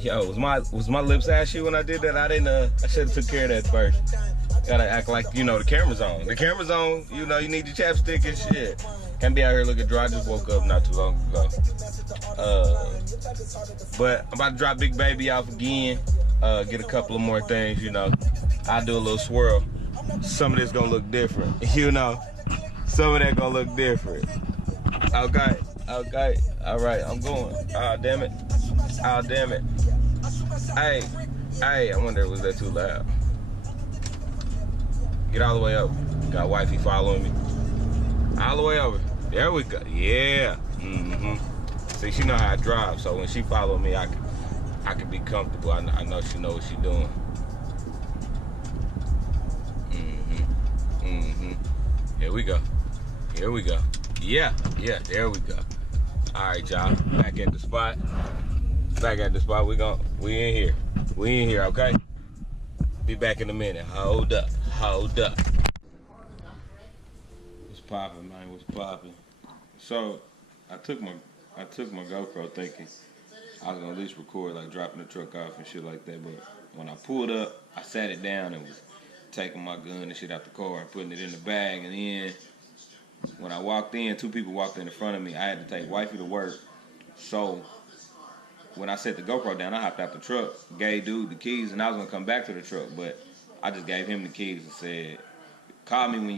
Yo, was my lips ashy when I did that? I didn't. I should have took care of that first. Gotta act like you know the camera's on. The camera's on. You know you need your chapstick and shit. Can't be out here looking dry. I just woke up not too long ago. But I'm about to drop Big Baby off again. Get a couple of more things. You know, I'll do a little swirl. Some of this gonna look different. You know, some of that gonna look different. Okay. Okay. All right. I'm going. Ah, damn it. Ah, damn it. Hey. Hey. I wonder was that too loud? Get all the way over. Got wifey following me. All the way over. There we go. Yeah. See, she know how I drive, so when she follow me, I can be comfortable. I know she know what she doing. Here we go. Here we go. Yeah. Yeah. There we go. All right, y'all. Back at the spot. Back at the spot. We in here. We in here. Okay. Be back in a minute. Hold up. Hold up. What's poppin', man? What's poppin'? So, I took my GoPro thinking I was gonna at least record like dropping the truck off and shit like that. But when I pulled up, I sat it down and was taking my gun and shit out the car and putting it in the bag. And then when I walked in, 2 people walked in front of me. I had to take wifey to work. So when I set the GoPro down, I hopped out the truck, gave dude the keys, and I was gonna come back to the truck, but I just gave him the keys and said, call me when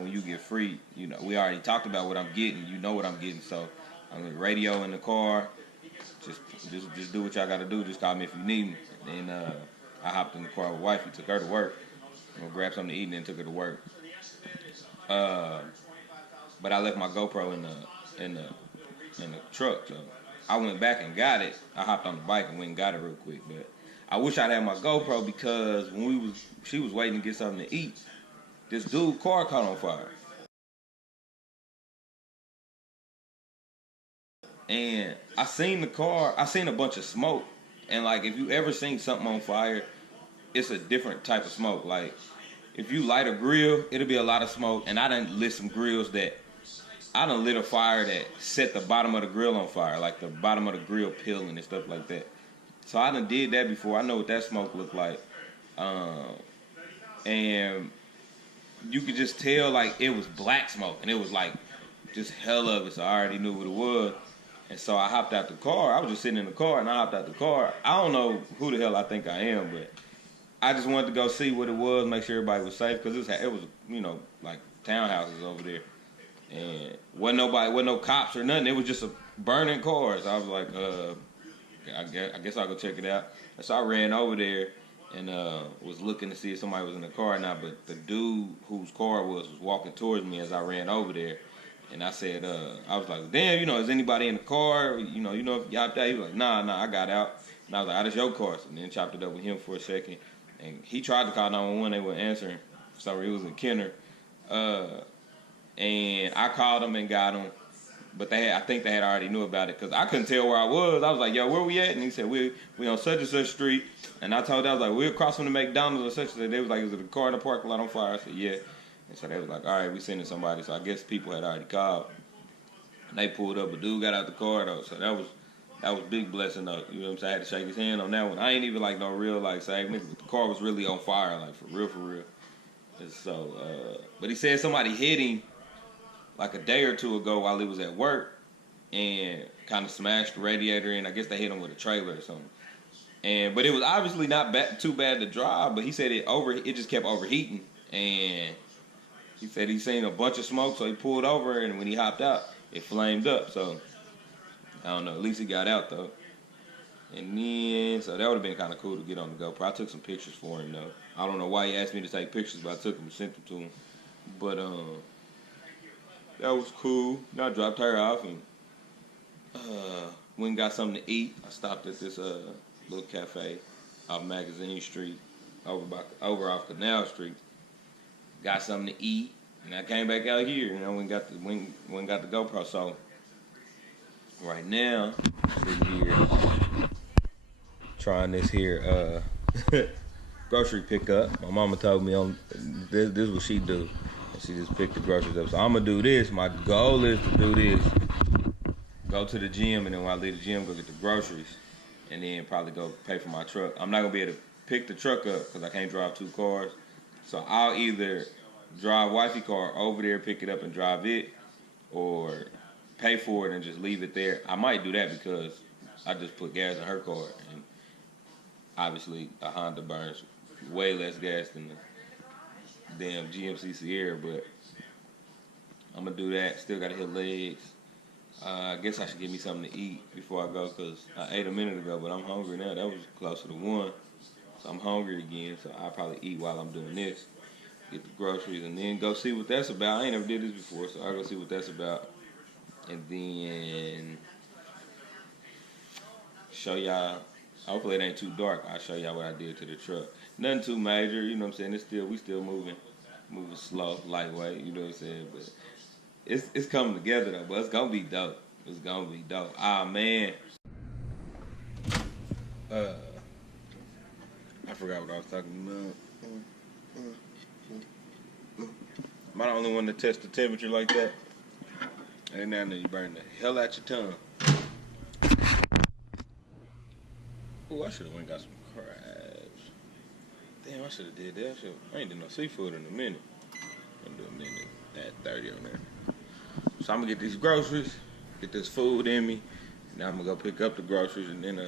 when you get free. You know, we already talked about what I'm getting. You know what I'm getting. So I'm gonna radio in the car. Just do what y'all gotta do. Just call me if you need me. And I hopped in the car with wifey, took her to work. I'm gonna grab something to eat and then took her to work. But I left my GoPro in the truck. So I went back and got it. I hopped on the bike and went and got it real quick. But I wish I'd had my GoPro because when she was waiting to get something to eat, this dude's car caught on fire. And I seen a bunch of smoke. And like if you ever seen something on fire, it's a different type of smoke. Like if you light a grill, it'll be a lot of smoke. And I done lit some grills I done lit a fire that set the bottom of the grill on fire, like the bottom of the grill peeling and stuff like that. So I done did that before. I know what that smoke looked like. And you could just tell like it was black smoke and it was like just hell of it. So I already knew what it was. And so I hopped out the car. I was just sitting in the car and I hopped out the car. I don't know who the hell I think I am, but I just wanted to go see what it was, make sure everybody was safe, because it was, like townhouses over there. And wasn't no cops or nothing. It was just a burning cars. I was like, I guess I'll go check it out. And so I ran over there and was looking to see if somebody was in the car or not. But the dude whose car was walking towards me as I ran over there. And I said, I was like, damn, is anybody in the car? If y'all out there? He was like, nah, I got out. And I was like, that's your car. And then chopped it up with him for a second. And he tried to call 911. They weren't answering. So he was in Kenner. And I called him and got him. But I think they had already knew about it because I couldn't tell where I was. I was like, yo, where we at? And he said, we on such and such street. And I told them, I was like, we're across from the McDonald's or such and such. They was like, is it a car in the parking lot on fire? I said, yeah. And so they was like, all right, we sending somebody. So I guess people had already called. And they pulled up. A dude got out the car, though. So that was a big blessing, though. You know what I'm saying? I had to shake his hand on that one. I ain't even like no real, like, save nigga. But the car was really on fire, like, for real. And so, but he said somebody hit him like a day or two ago while he was at work and kind of smashed the radiator in. I guess they hit him with a trailer or something. But it was obviously not too bad to drive, but he said it just kept overheating. And he said he seen a bunch of smoke, so he pulled over, and when he hopped out, it flamed up. So, I don't know. At least he got out, though. And then, so that would have been kind of cool to get on the GoPro. I took some pictures for him, though. I don't know why he asked me to take pictures, but I took them and sent them to him. But, that was cool. Then I dropped her off and went and got something to eat. I stopped at this little cafe off Magazine Street, over off Canal Street. Got something to eat, and I came back out here. Went and got the GoPro. So right now, sitting here trying this here grocery pickup. My mama told me this is what she do. She just picked the groceries up. So I'm gonna do this. My goal is to do this. Go to the gym, and then while I leave the gym, go get the groceries. and then probably go pay for my truck. I'm not gonna be able to pick the truck up because I can't drive 2 cars. So I'll either drive wifey car over there, pick it up and drive it, or pay for it and just leave it there. I might do that because I just put gas in her car, and obviously a Honda burns way less gas than the damn GMC Sierra, but I'm gonna do that. Still gotta hit legs. I guess I should get me something to eat before I go because I ate a minute ago, but I'm hungry now. That was closer to 1. So I'm hungry again, so I'll probably eat while I'm doing this. Get the groceries and then go see what that's about. I ain't never did this before, so I'll go see what that's about. And then show y'all. Hopefully it ain't too dark. I'll show y'all what I did to the truck. Nothing too major, you know what I'm saying? We still moving slow, lightweight, you know what I'm saying? But it's coming together though, but it's gonna be dope. It's gonna be dope. Ah man. I forgot what I was talking about. Am I the only one to test the temperature like that? And now you burn the hell out your tongue. Ooh, I should have went and got some crabs. Damn, I should have did that. I ain't did no seafood in a minute. I'm gonna do a minute at 30 on there. So I'm gonna get these groceries, get this food in me. Now I'm gonna go pick up the groceries, and then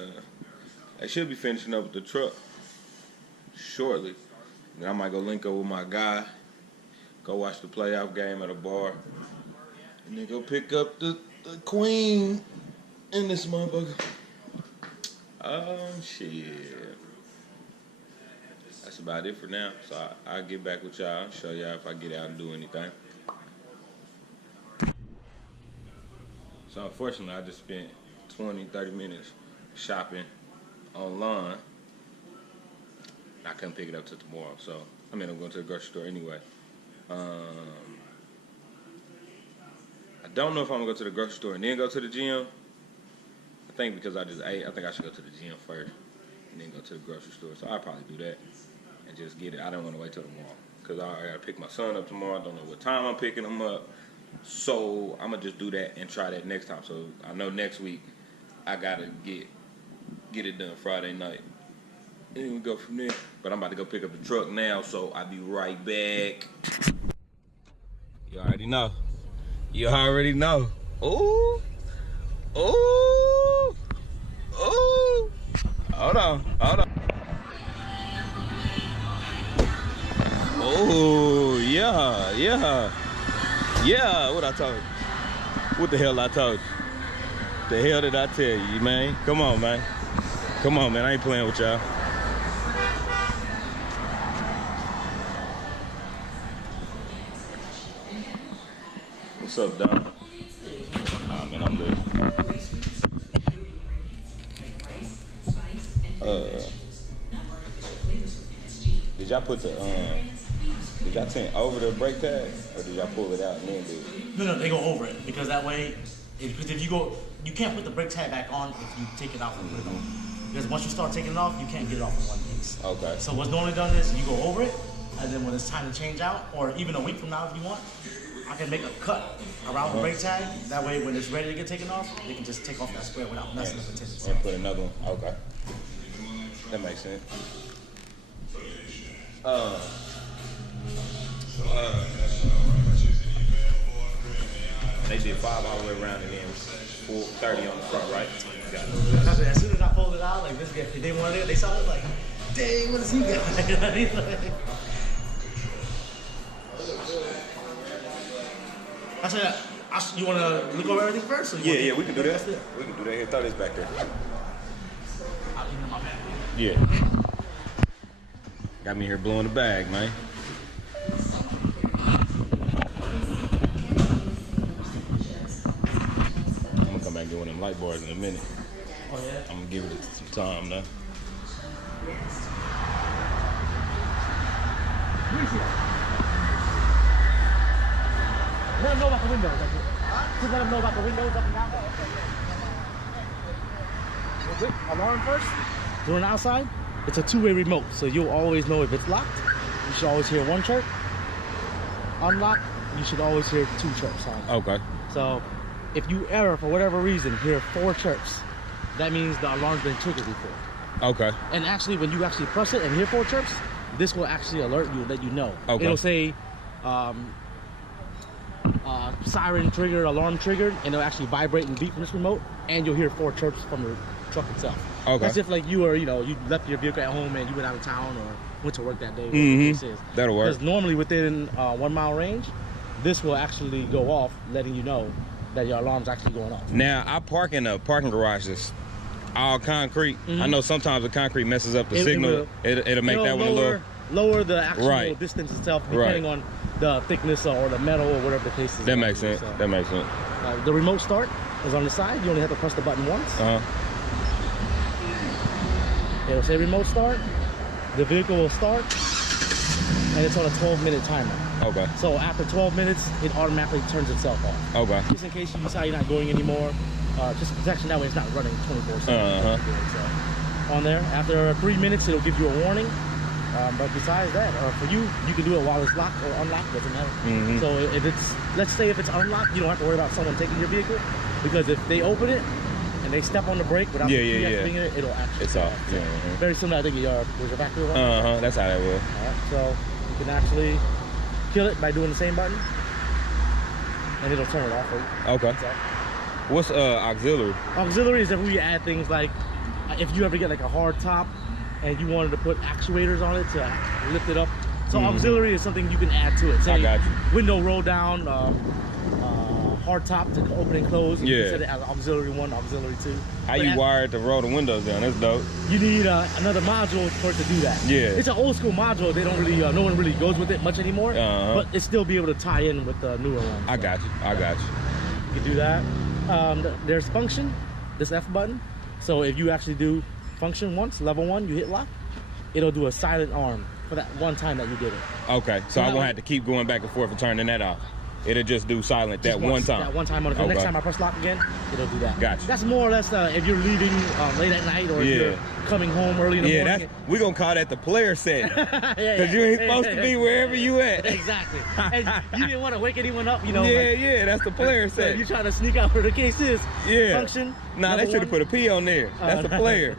I should be finishing up with the truck shortly. And then I might go link up with my guy, go watch the playoff game at a bar, and then go pick up the queen in this motherfucker. Shit. That's about it for now. So I'll get back with y'all, show y'all if I get out and do anything. So unfortunately, I just spent 20, 30 minutes shopping online. I couldn't pick it up till tomorrow, so I'm going to the grocery store anyway. I don't know if I'm gonna go to the grocery store and then go to the gym. I think because I just ate, I think I should go to the gym first and then go to the grocery store. So I'll probably do that and just get it. I don't want to wait till tomorrow because I gotta pick my son up tomorrow. I don't know what time I'm picking him up. So I'm gonna just do that and try that next time. So I know next week I gotta get it done Friday night. And then we go from there. But I'm about to go pick up the truck now, so I'll be right back. You already know. You already know. Ooh. Ooh. Ooh. Hold on. Oh, yeah. Yeah, what I told you? What the hell I told you? The hell did I tell you, man? Come on, man. I ain't playing with y'all. What's up, Don? Nah, man, I'm good. Did y'all put did y'all tint over the brake tag, or did y'all pull it out and then do it? No, they go over it because that way, because if you can't put the brake tag back on if you take it off and put it on. Because once you start taking it off, you can't get it off in one piece. Okay. So what's normally done is you go over it, and then when it's time to change out, or even a week from now if you want, I can make a cut around the brake tag. That way, when it's ready to get taken off, they can just take off that square without messing up the tint. And put another one. Okay. That makes sense. They did 5 all the way around and then 30 on the front, right? Got it. As soon as I pulled it out, like this guy, they wanted it, they saw it like, dang, what does he got? You want to look over everything first? Or yeah, we can do that. We can do that. Here, throw this back there. Yeah. Got me here blowing the bag, man. I'm gonna come back and get one of them light bars in a minute. Oh yeah? I'm gonna give it some time now. Let them know about the windows. Just let them know about the windows up and down. Alarm first. Doing outside, it's a two-way remote, so you'll always know if it's locked. You should always hear one chirp. Unlocked, you should always hear 2 chirps on. Okay. So if you ever, for whatever reason, hear 4 chirps, that means the alarm's been triggered before. Okay. And actually, when you actually press it and hear 4 chirps, this will actually alert you, let you know. Okay. It'll say siren triggered, alarm triggered, and it'll actually vibrate and beep from this remote, and you'll hear 4 chirps from the truck itself. Okay. That's if like you were, you left your vehicle at home and you went out of town or went to work that day. That'll work. Because normally within 1 mile range, this will actually go off, letting you know that your alarm's actually going off. Now, I park in a parking garage that's all concrete. I know sometimes the concrete messes up the signal. It'll make that one a little... Lower the actual distance itself, depending on the thickness or the metal or whatever the case is. That makes sense. So, that makes sense. The remote start is on the side. You only have to press the button once. It'll say remote start. The vehicle will start, and it's on a 12-minute timer. Okay. So after 12 minutes, it automatically turns itself off. Okay. Just in case you decide you're not going anymore, just protection, that way it's not running 24/7. So on there, after 3 minutes, it'll give you a warning. But besides that, for you can do it while it's locked or unlocked, doesn't matter. So if it's, let's say if it's unlocked, you don't have to worry about someone taking your vehicle, because if they open it and they step on the brake without deactivating it, it'll actually it's off. So very similar, I think, was your factory one? That's how that was. Alright, so you can actually kill it by doing the same button, and it'll turn it off for you. Okay. What's auxiliary? Auxiliary is if we add things like, if you ever get like a hard top and you wanted to put actuators on it to lift it up. So auxiliary is something you can add to it. Say, I got you. Window roll down, hard top to open and close. You can set it as auxiliary 1, auxiliary 2. How you wired to roll the windows down? That's dope. You need another module for it to do that. Yeah. It's an old school module. They don't really, no one really goes with it much anymore. But it still be able to tie in with the newer one. So. I got you. I got you. You can do that. There's function, this F button. So if you actually do function once, level 1, you hit lock, it'll do a silent arm for that one time that you did it. Okay, so I won't have to keep going back and forth and turning that off. It'll just do silent just that one time. That one time on it. Next time I press lock again, it'll do that. Gotcha. That's more or less if you're leaving late at night or if you're coming home early in the morning. We're going to call that the player set. Because you ain't supposed to be wherever you at. Exactly. And you didn't want to wake anyone up, that's the player set. So you trying to sneak out where the case is. Function. Nah, they should have put a P on there. That's the player.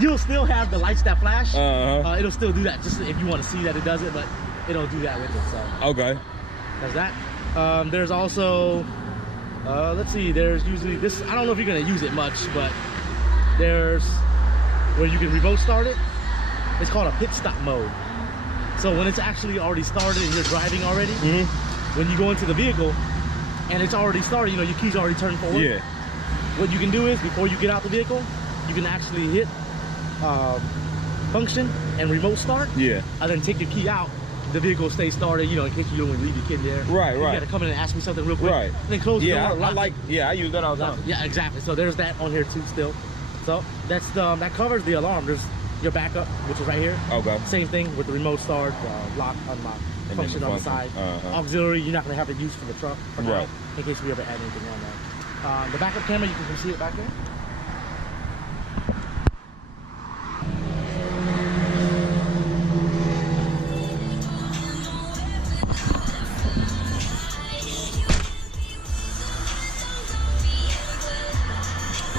You'll still have the lights that flash. It'll still do that just if you want to see that it does it, but it'll do that with it. So. Okay. There's that. There's also, let's see, there's usually this, I don't know if you're going to use it much, but there's where you can remote start it. It's called a pit stop mode. So when it's actually already started and you're driving already, when you go into the vehicle and it's already started, your keys already turned forward. Yeah. What you can do is, before you get out the vehicle, you can actually hit function and remote start. Yeah. And then take your key out. The vehicle stays started, in case you don't want to leave your kid there. Right. You got to come in and ask me something real quick. Right. And then close the door. I use that all the time. Yeah, exactly. So there's that on here too still. So that's that covers the alarm. There's your backup, which is right here. Okay. Same thing with the remote start, lock, unlock, function on the side. Auxiliary, you're not going to have it used for the truck for now, in case we ever add anything on there. The backup camera, you can see it back there.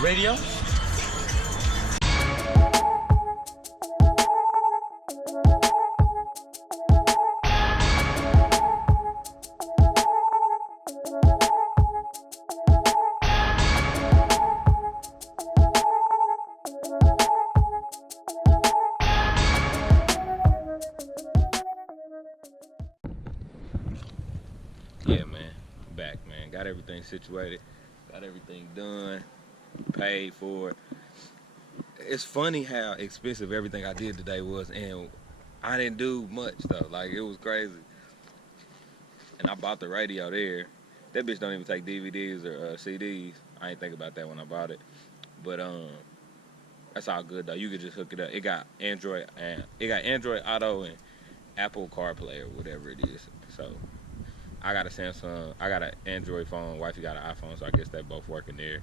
Radio. Yeah, man. Back, man. Got everything situated. Got everything done. Paid for it. It's funny how expensive everything I did today was, and I didn't do much though. Like, it was crazy. And I bought the radio there. That bitch don't even take DVDs or CDs. I ain't think about that when I bought it. But that's all good though. You could just hook it up. It got Android Auto and Apple CarPlay or whatever it is. So I got a Samsung. I got an Android phone. Wifey got an iPhone, so I guess they both working there.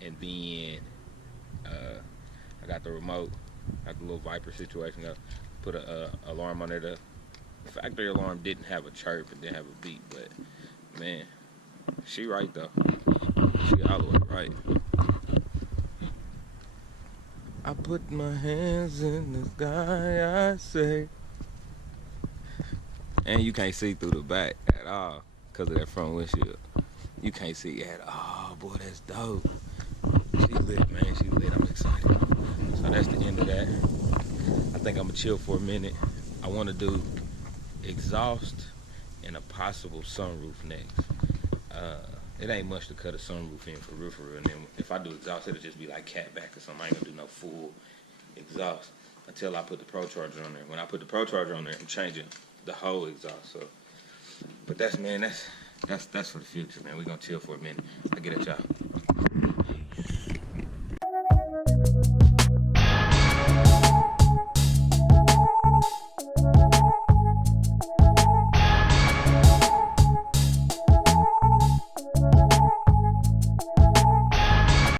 And then I got the remote, got the little Viper situation. I put a alarm on there. The factory alarm didn't have a chirp and didn't have a beep, but man, she right though. She all the way right. I put my hands in the sky, I say. And you can't see through the back at all because of that front windshield. You can't see at all. Boy, that's dope. She lit, man. She lit. I'm excited. So that's the end of that. I think I'm going to chill for a minute. I want to do exhaust and a possible sunroof next. It ain't much to cut a sunroof in for real. And then if I do exhaust, it'll just be like catback or something. I ain't going to do no full exhaust until I put the Pro Charger on there. When I put the Pro Charger on there, I'm changing the whole exhaust. So, but that's for the future, man. We're going to chill for a minute. I'll get at y'all.